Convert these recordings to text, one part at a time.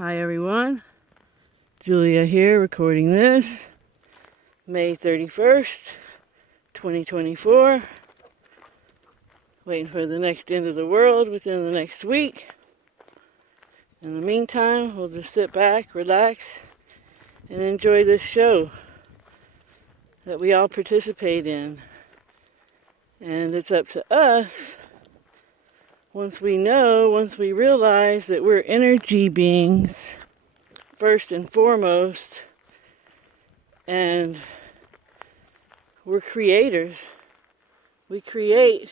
Hi everyone, Julia here recording this, May 31st, 2024, waiting for the next end of the world within the next week. In the meantime, we'll just sit back, relax, and enjoy this show that we all participate in. And it's up to us, once we realize that we're energy beings, first and foremost, and we're creators. We create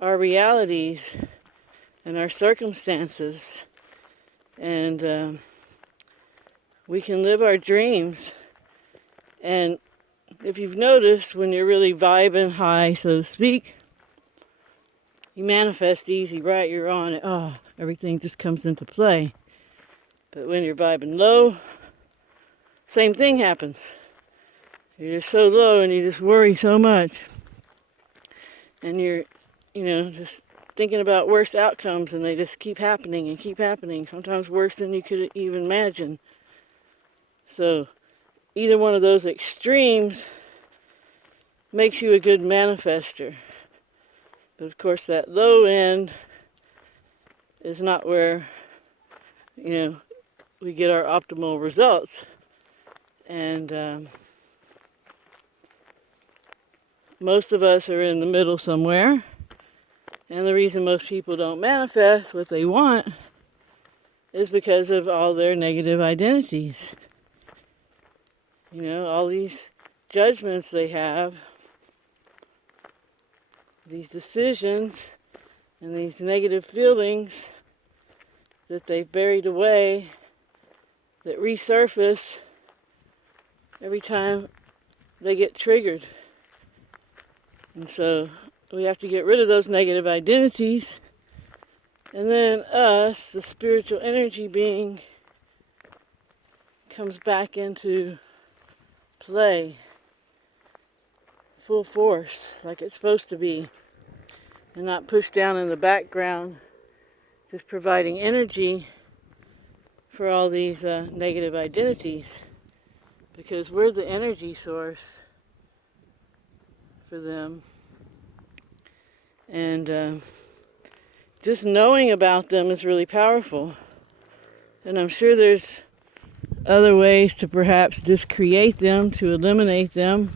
our realities and our circumstances, and we can live our dreams. And if you've noticed, when you're really vibing high, so to speak, you manifest easy, right? You're on it. Oh, everything just comes into play. But when you're vibing low, same thing happens. You're just so low and you just worry so much. And you're, just thinking about worse outcomes, and they just keep happening and keep happening. Sometimes worse than you could even imagine. So either one of those extremes makes you a good manifester. But of course, that low end is not where, we get our optimal results. And most of us are in the middle somewhere. And the reason most people don't manifest what they want is because of all their negative identities. All these judgments they have, these decisions, and these negative feelings that they've buried away, that resurface every time they get triggered. And so we have to get rid of those negative identities, and then us, the spiritual energy being, comes back into play full force, like it's supposed to be, and not pushed down in the background, just providing energy for all these negative identities, because we're the energy source for them. And just knowing about them is really powerful. And I'm sure there's other ways to perhaps just create them, to eliminate them.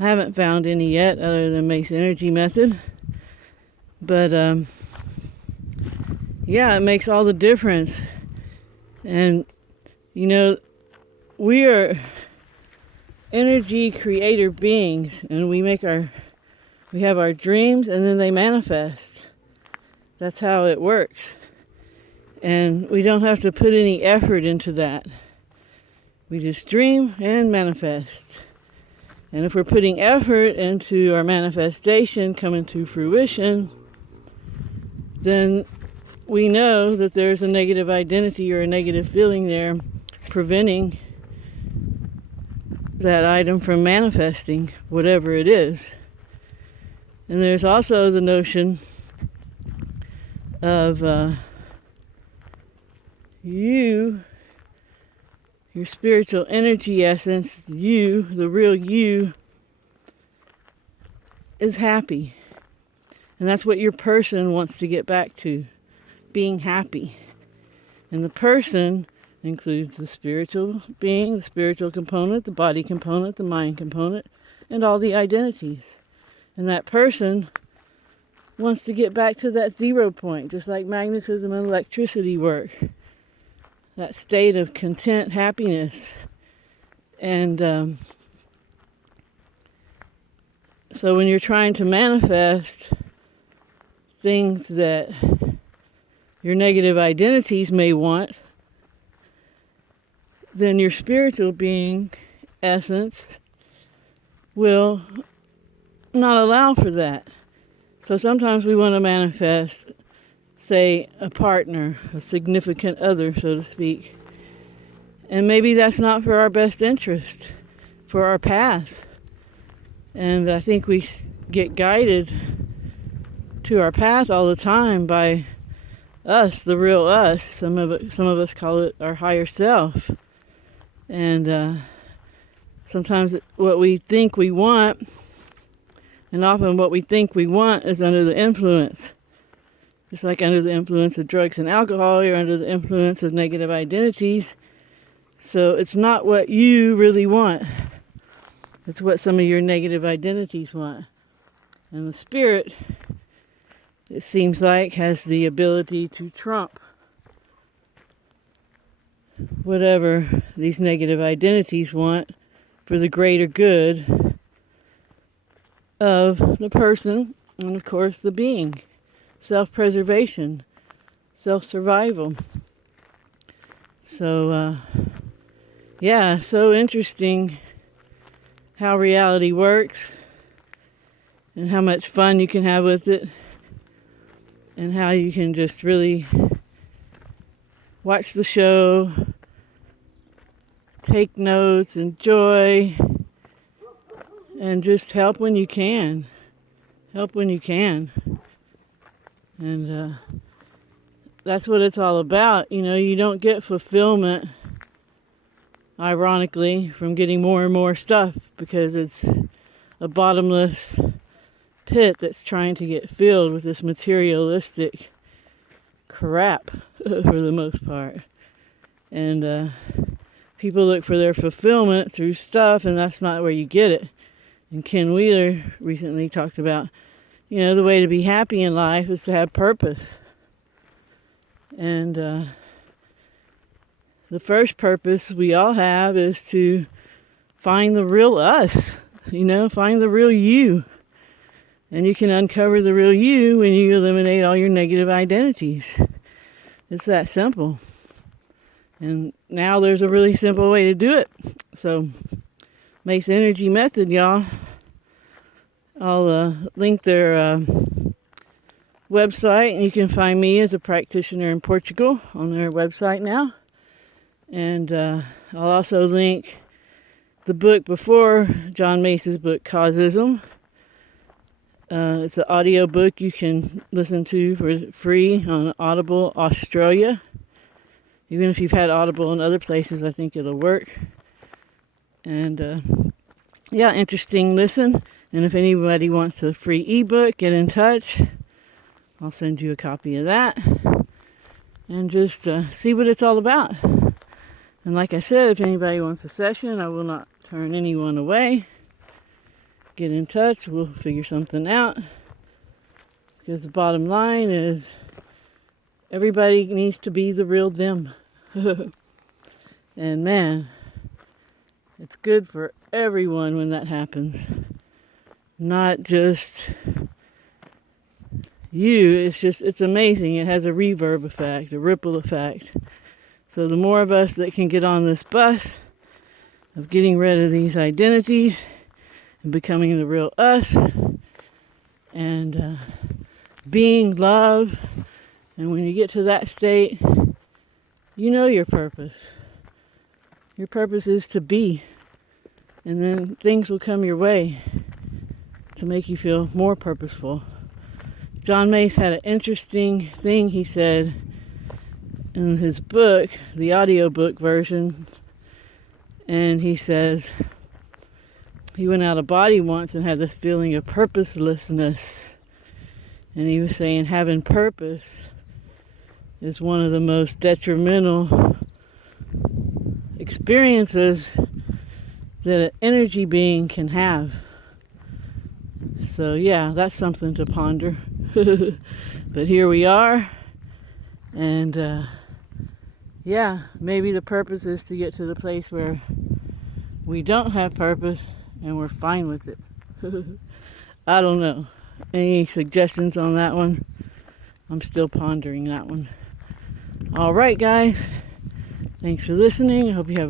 I haven't found any yet other than Mace Energy Method. But it makes all the difference. And we are energy creator beings, and we have our dreams, and then they manifest. That's how it works. And we don't have to put any effort into that. We just dream and manifest. And if we're putting effort into our manifestation coming to fruition, then we know that there's a negative identity or a negative feeling there preventing that item from manifesting, whatever it is. And there's also the notion of your spiritual energy essence, you, the real you, is happy. And that's what your person wants to get back to, being happy. And the person includes the spiritual being, the spiritual component, the body component, the mind component, and all the identities. And that person wants to get back to that 0 point, just like magnetism and electricity work. That state of content, happiness. And so when you're trying to manifest things that your negative identities may want, then your spiritual being essence will not allow for that. So sometimes we want to manifest, say, a partner, a significant other, so to speak. And maybe that's not for our best interest, for our path. And I think we get guided to our path all the time by us, the real us. Some of us call it our higher self. And sometimes what we think we want, and often what we think we want, is under the influence. Just like under the influence of drugs and alcohol, you're under the influence of negative identities. So it's not what you really want. It's what some of your negative identities want. And the spirit, it seems like, has the ability to trump whatever these negative identities want for the greater good of the person and, of course, the being. Self-preservation, self-survival. So, yeah, so interesting how reality works and how much fun you can have with it and how you can just really watch the show, take notes, enjoy, and just help when you can. Help when you can. And that's what it's all about. You know, you don't get fulfillment, ironically, from getting more and more stuff, because it's a bottomless pit that's trying to get filled with this materialistic crap for the most part. And people look for their fulfillment through stuff, and that's not where you get it. And Ken Wheeler recently talked about, you know, the way to be happy in life is to have purpose. And the first purpose we all have is to find the real us, you know, find the real you. And you can uncover the real you when you eliminate all your negative identities. It's that simple. And now there's a really simple way to do it. So, Mace Energy Method, y'all. I'll link their website, and you can find me as a practitioner in Portugal on their website now. And I'll also link the book before John Mace's book, Causism. It's an audio book you can listen to for free on Audible Australia. Even if you've had Audible in other places, I think it'll work. And yeah, interesting listen. And if anybody wants a free ebook, get in touch. I'll send you a copy of that. And just see what it's all about. And like I said, if anybody wants a session, I will not turn anyone away. Get in touch. We'll figure something out. Because the bottom line is everybody needs to be the real them. And man, it's good for everyone when that happens. Not just you. It's amazing. It has a reverb effect, a ripple effect. So the more of us that can get on this bus of getting rid of these identities and becoming the real us and being love, and when you get to that state, you know your purpose. Your purpose is to be, and then things will come your way to make you feel more purposeful. John Mace had an interesting thing he said in his book, the audiobook version, and he says he went out of body once and had this feeling of purposelessness, and he was saying having purpose is one of the most detrimental experiences that an energy being can have. So yeah, that's something to ponder. But here we are, and yeah, maybe the purpose is to get to the place where we don't have purpose and we're fine with it. I don't know. Any suggestions on that one? I'm still pondering that one. All right, guys. Thanks for listening. I hope you have